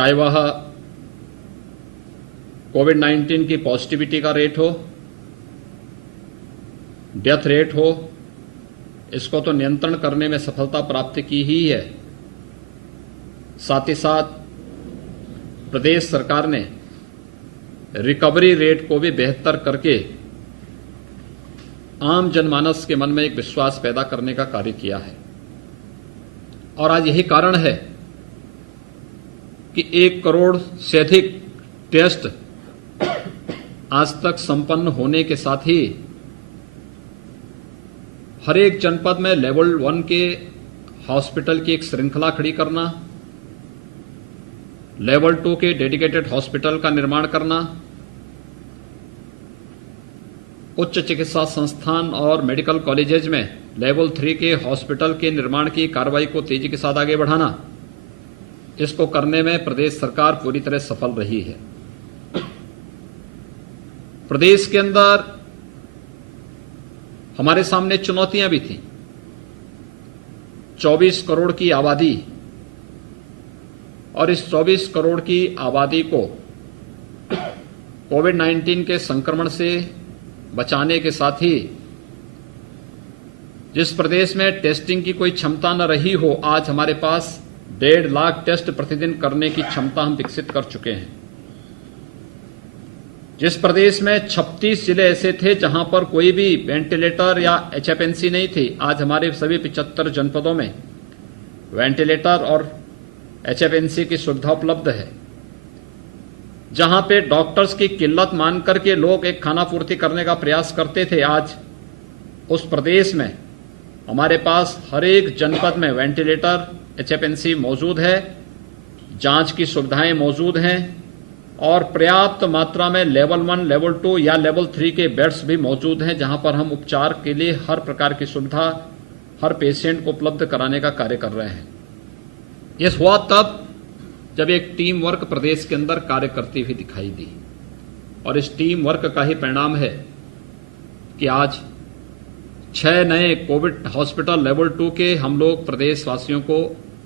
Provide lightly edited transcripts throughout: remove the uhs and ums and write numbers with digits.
चाहे वह कोविड-19 की पॉजिटिविटी का रेट हो, डेथ रेट हो, इसको तो नियंत्रण करने में सफलता प्राप्त की ही है। साथ ही साथ प्रदेश सरकार ने रिकवरी रेट को भी बेहतर करके आम जनमानस के मन में एक विश्वास पैदा करने का कार्य किया है। और आज यही कारण है कि 1 करोड़ से अधिक टेस्ट आज तक संपन्न होने के साथ ही हर एक जनपद में लेवल 1 के हॉस्पिटल की एक श्रृंखला खड़ी करना, लेवल 2 के डेडिकेटेड हॉस्पिटल का निर्माण करना, उच्च चिकित्सा संस्थान और मेडिकल कॉलेजेज में लेवल 3 के हॉस्पिटल के निर्माण की कार्रवाई को तेजी के साथ आगे बढ़ाना, इसको करने में प्रदेश सरकार पूरी तरह सफल रही है। प्रदेश के अंदर हमारे सामने चुनौतियां भी थीं। 24 करोड़ की आबादी और इस 24 करोड़ की आबादी को कोविड-19 के संक्रमण से बचाने के साथ ही जिस प्रदेश में टेस्टिंग की कोई क्षमता न रही हो, आज हमारे पास 1.5 लाख टेस्ट प्रतिदिन करने की क्षमता हम विकसित कर चुके हैं। जिस प्रदेश में 36 जिले ऐसे थे जहां पर कोई भी वेंटिलेटर या एचएफएनसी नहीं थी, आज हमारे सभी 75 जनपदों में वेंटिलेटर और एचएफएनसी की सुविधा उपलब्ध है। जहां पे डॉक्टर्स की किल्लत मान करके लोग एक खानापूर्ति करने का प्रयास करते थे, आज उस प्रदेश में हमारे पास हर एक जनपद में वेंटिलेटर, एचएफएनसी मौजूद है, जांच की सुविधाएं मौजूद हैं और पर्याप्त मात्रा में लेवल 1, लेवल 2 या लेवल 3 के बेड्स भी मौजूद हैं, जहां पर हम उपचार के लिए हर प्रकार की सुविधा हर पेशेंट को उपलब्ध कराने का कार्य कर रहे हैं। यह हुआ तब जब एक टीम वर्क प्रदेश के अंदर कार्य करती हुई दिखाई दी और इस टीम वर्क का ही परिणाम है कि आज 6 नए कोविड हॉस्पिटल लेवल 2 के हम लोग प्रदेशवासियों को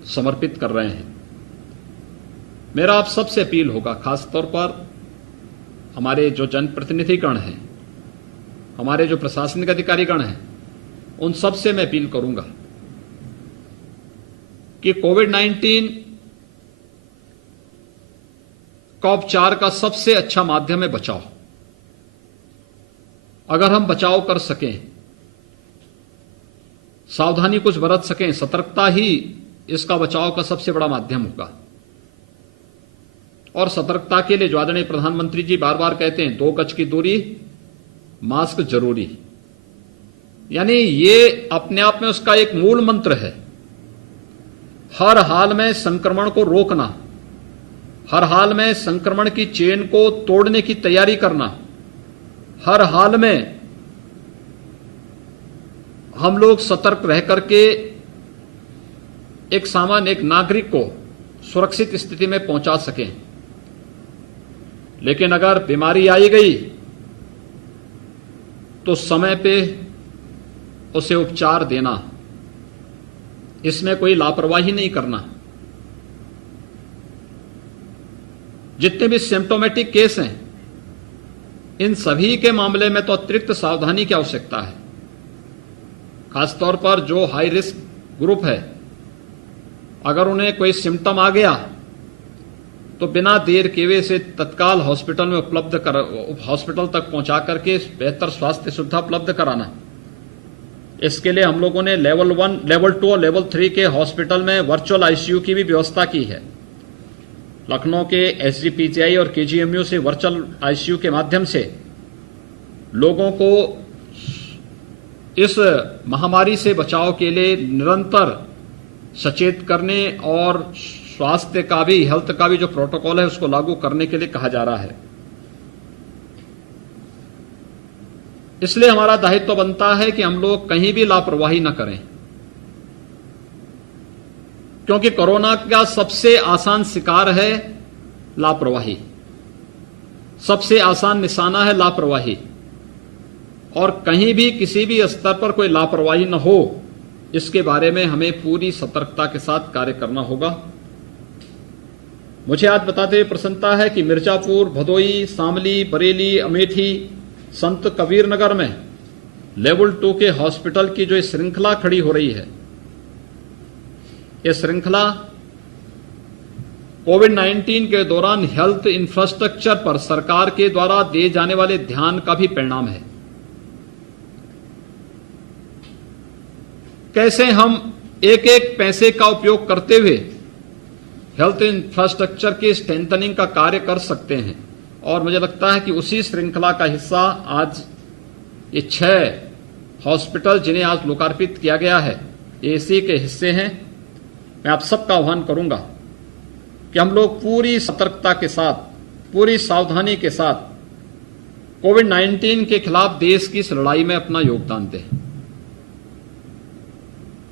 समर्पित कर रहे हैं। मेरा आप सबसे अपील होगा, खासतौर पर हमारे जो जनप्रतिनिधिगण हैं, हमारे जो प्रशासनिक अधिकारीगण हैं, उन सबसे मैं अपील करूंगा कि कोविड-19 का उपचार का सबसे अच्छा माध्यम है बचाव। अगर हम बचाव कर सकें, सावधानी कुछ बरत सकें, सतर्कता ही इसका बचाव का सबसे बड़ा माध्यम होगा। और सतर्कता के लिए जो आदरणीय प्रधानमंत्री जी बार बार कहते हैं 2 गज की दूरी, मास्क जरूरी, यानी ये अपने आप में उसका एक मूल मंत्र है। हर हाल में संक्रमण को रोकना, हर हाल में संक्रमण की चेन को तोड़ने की तैयारी करना, हर हाल में हम लोग सतर्क रह करके एक सामान्य एक नागरिक को सुरक्षित स्थिति में पहुंचा सकें। लेकिन अगर बीमारी आई गई तो समय पे उसे उपचार देना, इसमें कोई लापरवाही नहीं करना। जितने भी सिम्टोमेटिक केस हैं, इन सभी के मामले में तो अतिरिक्त सावधानी की आवश्यकता है। खासतौर पर जो हाई रिस्क ग्रुप है, अगर उन्हें कोई सिम्टम आ गया तो बिना देर किए हुए से तत्काल हॉस्पिटल में हॉस्पिटल तक पहुंचा करके बेहतर स्वास्थ्य सुविधा उपलब्ध कराना। इसके लिए हम लोगों ने लेवल 1, लेवल 2 और लेवल 3 के हॉस्पिटल में वर्चुअल आईसीयू की भी व्यवस्था की है। लखनऊ के एसजीपीजीआई और केजीएमयू से वर्चुअल आईसीयू के माध्यम से लोगों को इस महामारी से बचाव के लिए निरंतर सचेत करने और स्वास्थ्य का भी, हेल्थ का भी जो प्रोटोकॉल है उसको लागू करने के लिए कहा जा रहा है। इसलिए हमारा दायित्व बनता है कि हम लोग कहीं भी लापरवाही न करें, क्योंकि कोरोना का सबसे आसान शिकार है लापरवाही, सबसे आसान निशाना है लापरवाही। और कहीं भी किसी भी स्तर पर कोई लापरवाही न हो, इसके बारे में हमें पूरी सतर्कता के साथ कार्य करना होगा। मुझे आज बताते हुए प्रसन्नता है कि मिर्जापुर, भदोई, शामली, बरेली, अमेठी, संत कबीर नगर में लेवल 2 के हॉस्पिटल की जो श्रृंखला खड़ी हो रही है, ये श्रृंखला कोविड-19 के दौरान हेल्थ इंफ्रास्ट्रक्चर पर सरकार के द्वारा दिए जाने वाले ध्यान का भी परिणाम है। कैसे हम एक एक पैसे का उपयोग करते हुए हेल्थ इंफ्रास्ट्रक्चर की स्ट्रेंथनिंग का कार्य कर सकते हैं, और मुझे लगता है कि उसी श्रृंखला का हिस्सा आज ये 6 हॉस्पिटल जिन्हें आज लोकार्पित किया गया है, ये इसी के हिस्से हैं। मैं आप सबका आह्वान करूंगा कि हम लोग पूरी सतर्कता के साथ, पूरी सावधानी के साथ कोविड-19 के खिलाफ देश की इस लड़ाई में अपना योगदान दें।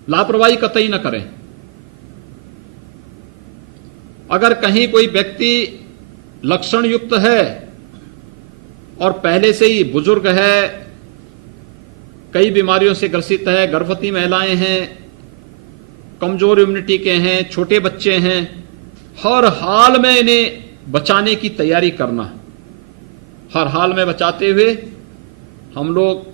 लापरवाही कतई न करें। अगर कहीं कोई व्यक्ति लक्षण युक्त है और पहले से ही बुजुर्ग है, कई बीमारियों से ग्रसित है, गर्भवती महिलाएं हैं, कमजोर इम्यूनिटी के हैं, छोटे बच्चे हैं, हर हाल में इन्हें बचाने की तैयारी करना, हर हाल में बचाते हुए हम लोग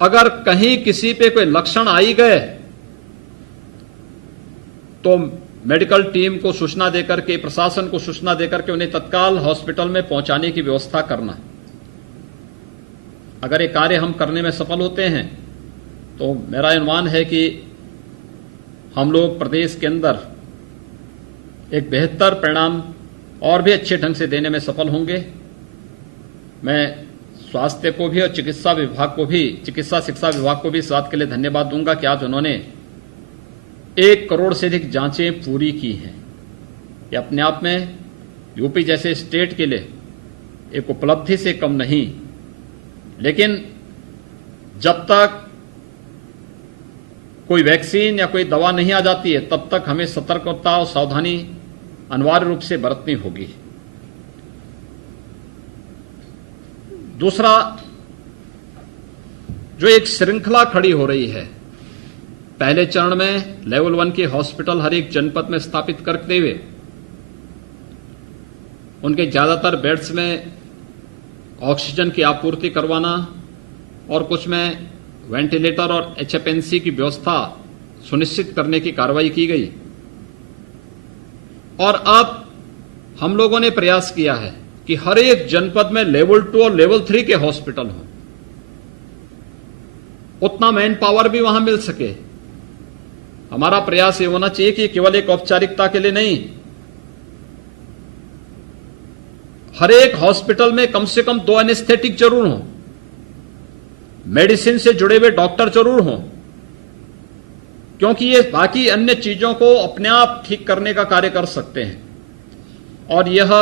अगर कहीं किसी पे कोई लक्षण आई गए तो मेडिकल टीम को सूचना देकर के, प्रशासन को सूचना देकर के उन्हें तत्काल हॉस्पिटल में पहुंचाने की व्यवस्था करना। अगर ये कार्य हम करने में सफल होते हैं तो मेरा अनुमान है कि हम लोग प्रदेश के अंदर एक बेहतर परिणाम और भी अच्छे ढंग से देने में सफल होंगे। मैं स्वास्थ्य को भी और चिकित्सा विभाग को भी, चिकित्सा शिक्षा विभाग को भी इस बात के लिए धन्यवाद दूंगा कि आज उन्होंने 1 करोड़ से अधिक जांचें पूरी की हैं। ये अपने आप में यूपी जैसे स्टेट के लिए एक उपलब्धि से कम नहीं, लेकिन जब तक कोई वैक्सीन या कोई दवा नहीं आ जाती है तब तक हमें सतर्कता और सावधानी अनिवार्य रूप से बरतनी होगी। दूसरा, जो एक श्रृंखला खड़ी हो रही है, पहले चरण में लेवल 1 के हॉस्पिटल हर एक जनपद में स्थापित करते हुए उनके ज्यादातर बेड्स में ऑक्सीजन की आपूर्ति करवाना और कुछ में वेंटिलेटर और HFNC की व्यवस्था सुनिश्चित करने की कार्रवाई की गई। और अब हम लोगों ने प्रयास किया है कि हर एक जनपद में लेवल 2 और लेवल 3 के हॉस्पिटल हों, उतना मैन पावर भी वहां मिल सके। हमारा प्रयास ये होना चाहिए कि केवल एक औपचारिकता के लिए नहीं, हर एक हॉस्पिटल में कम से कम 2 एनेस्थेटिक जरूर हों, मेडिसिन से जुड़े हुए डॉक्टर जरूर हों, क्योंकि ये बाकी अन्य चीजों को अपने आप ठीक करने का कार्य कर सकते हैं। और यह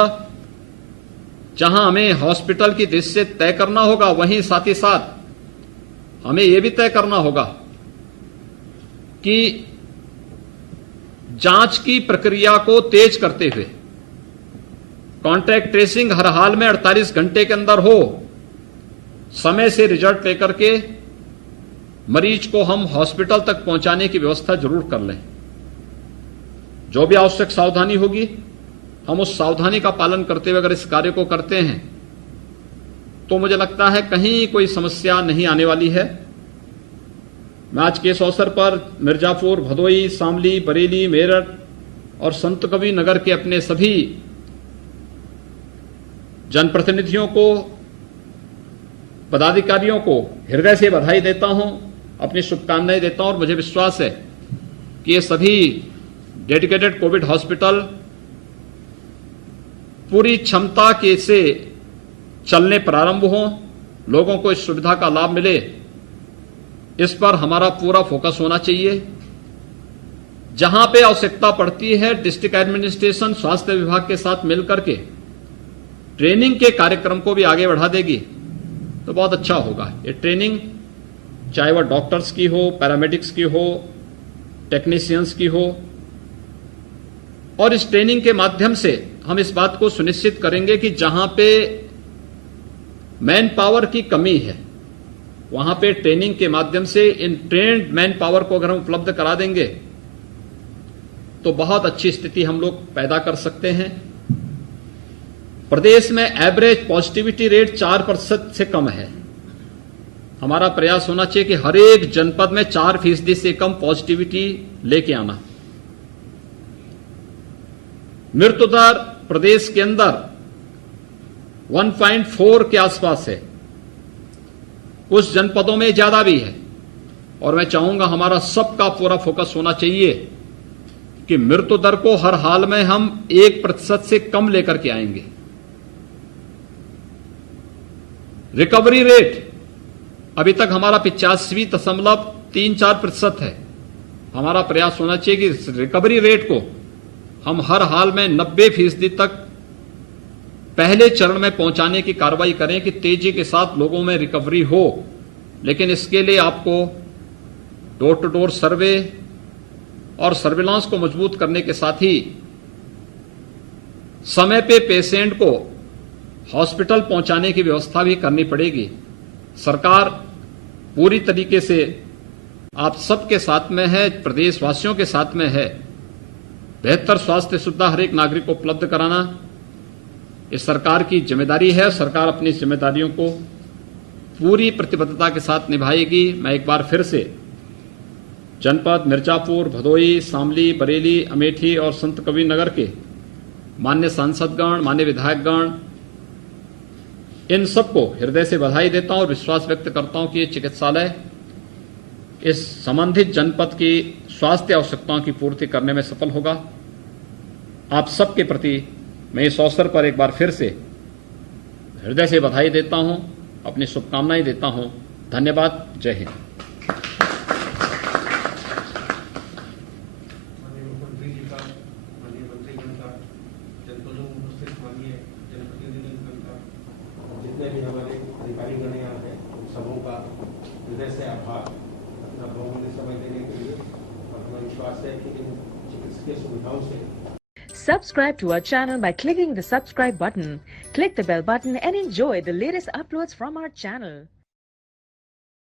जहां हमें हॉस्पिटल की दृष्टि से तय करना होगा, वहीं साथ ही साथ हमें यह भी तय करना होगा कि जांच की प्रक्रिया को तेज करते हुए कॉन्टैक्ट ट्रेसिंग हर हाल में 48 घंटे के अंदर हो, समय से रिजल्ट लेकर के मरीज को हम हॉस्पिटल तक पहुंचाने की व्यवस्था जरूर कर लें। जो भी आवश्यक सावधानी होगी, हम उस सावधानी का पालन करते हुए अगर इस कार्य को करते हैं तो मुझे लगता है कहीं कोई समस्या नहीं आने वाली है। मैं आज के इस अवसर पर मिर्जापुर, भदोई, शामली, बरेली, मेरठ और संत कबीर नगर के अपने सभी जनप्रतिनिधियों को, पदाधिकारियों को हृदय से बधाई देता हूं, अपनी शुभकामनाएं देता हूं और मुझे विश्वास है कि ये सभी डेडिकेटेड कोविड हॉस्पिटल पूरी क्षमता के से चलने प्रारंभ हों, लोगों को इस सुविधा का लाभ मिले, इस पर हमारा पूरा फोकस होना चाहिए। जहां पे आवश्यकता पड़ती है, डिस्ट्रिक्ट एडमिनिस्ट्रेशन स्वास्थ्य विभाग के साथ मिलकर के ट्रेनिंग के कार्यक्रम को भी आगे बढ़ा देगी तो बहुत अच्छा होगा। ये ट्रेनिंग चाहे वह डॉक्टर्स की हो, पैरामेडिक्स की हो, टेक्नीशियंस की हो, और इस ट्रेनिंग के माध्यम से हम इस बात को सुनिश्चित करेंगे कि जहां पे मैन पावर की कमी है वहां पे ट्रेनिंग के माध्यम से इन ट्रेन्ड मैन पावर को अगर हम उपलब्ध करा देंगे तो बहुत अच्छी स्थिति हम लोग पैदा कर सकते हैं। प्रदेश में एवरेज पॉजिटिविटी रेट 4% से कम है। हमारा प्रयास होना चाहिए कि हर एक जनपद में 4% से कम पॉजिटिविटी लेके आना। मृत्यु दर प्रदेश के अंदर 1.4 के आसपास है, कुछ जनपदों में ज्यादा भी है। और मैं चाहूंगा हमारा सबका पूरा फोकस होना चाहिए कि मृत्यु दर को हर हाल में हम 1% से कम लेकर के आएंगे। रिकवरी रेट अभी तक हमारा 85.34% है। हमारा प्रयास होना चाहिए कि रिकवरी रेट को हम हर हाल में 90% तक पहले चरण में पहुंचाने की कार्रवाई करें कि तेजी के साथ लोगों में रिकवरी हो। लेकिन इसके लिए आपको डोर टू डोर सर्वे और सर्विलांस को मजबूत करने के साथ ही समय पे पेशेंट को हॉस्पिटल पहुंचाने की व्यवस्था भी करनी पड़ेगी। सरकार पूरी तरीके से आप सबके साथ में है, प्रदेशवासियों के साथ में है। बेहतर स्वास्थ्य सुविधा हर एक नागरिक को उपलब्ध कराना इस सरकार की जिम्मेदारी है। सरकार अपनी जिम्मेदारियों को पूरी प्रतिबद्धता के साथ निभाएगी। मैं एक बार फिर से जनपद मिर्जापुर, भदोई, शामली, बरेली, अमेठी और संत कबीर नगर के माननीय सांसदगण, माननीय विधायकगण, इन सबको हृदय से बधाई देता हूं और विश्वास व्यक्त करता हूं कि ये चिकित्सालय इस संबंधित जनपद की स्वास्थ्य आवश्यकताओं की पूर्ति करने में सफल होगा। आप सबके प्रति मैं इस अवसर पर एक बार फिर से हृदय से बधाई देता हूं, अपनी शुभकामनाएं देता हूं। धन्यवाद। जय हिंद। जितने भी हमारे अधिकारीगण यहाँ हैं उन सबों का हृदय से आभार, अपना बहुमूल्य समय देने के लिए। और हमें विश्वास है कि इन चिकित्सकीय सुविधाओं से Subscribe to our channel by clicking the subscribe button. Click the bell button and enjoy the latest uploads from our channel.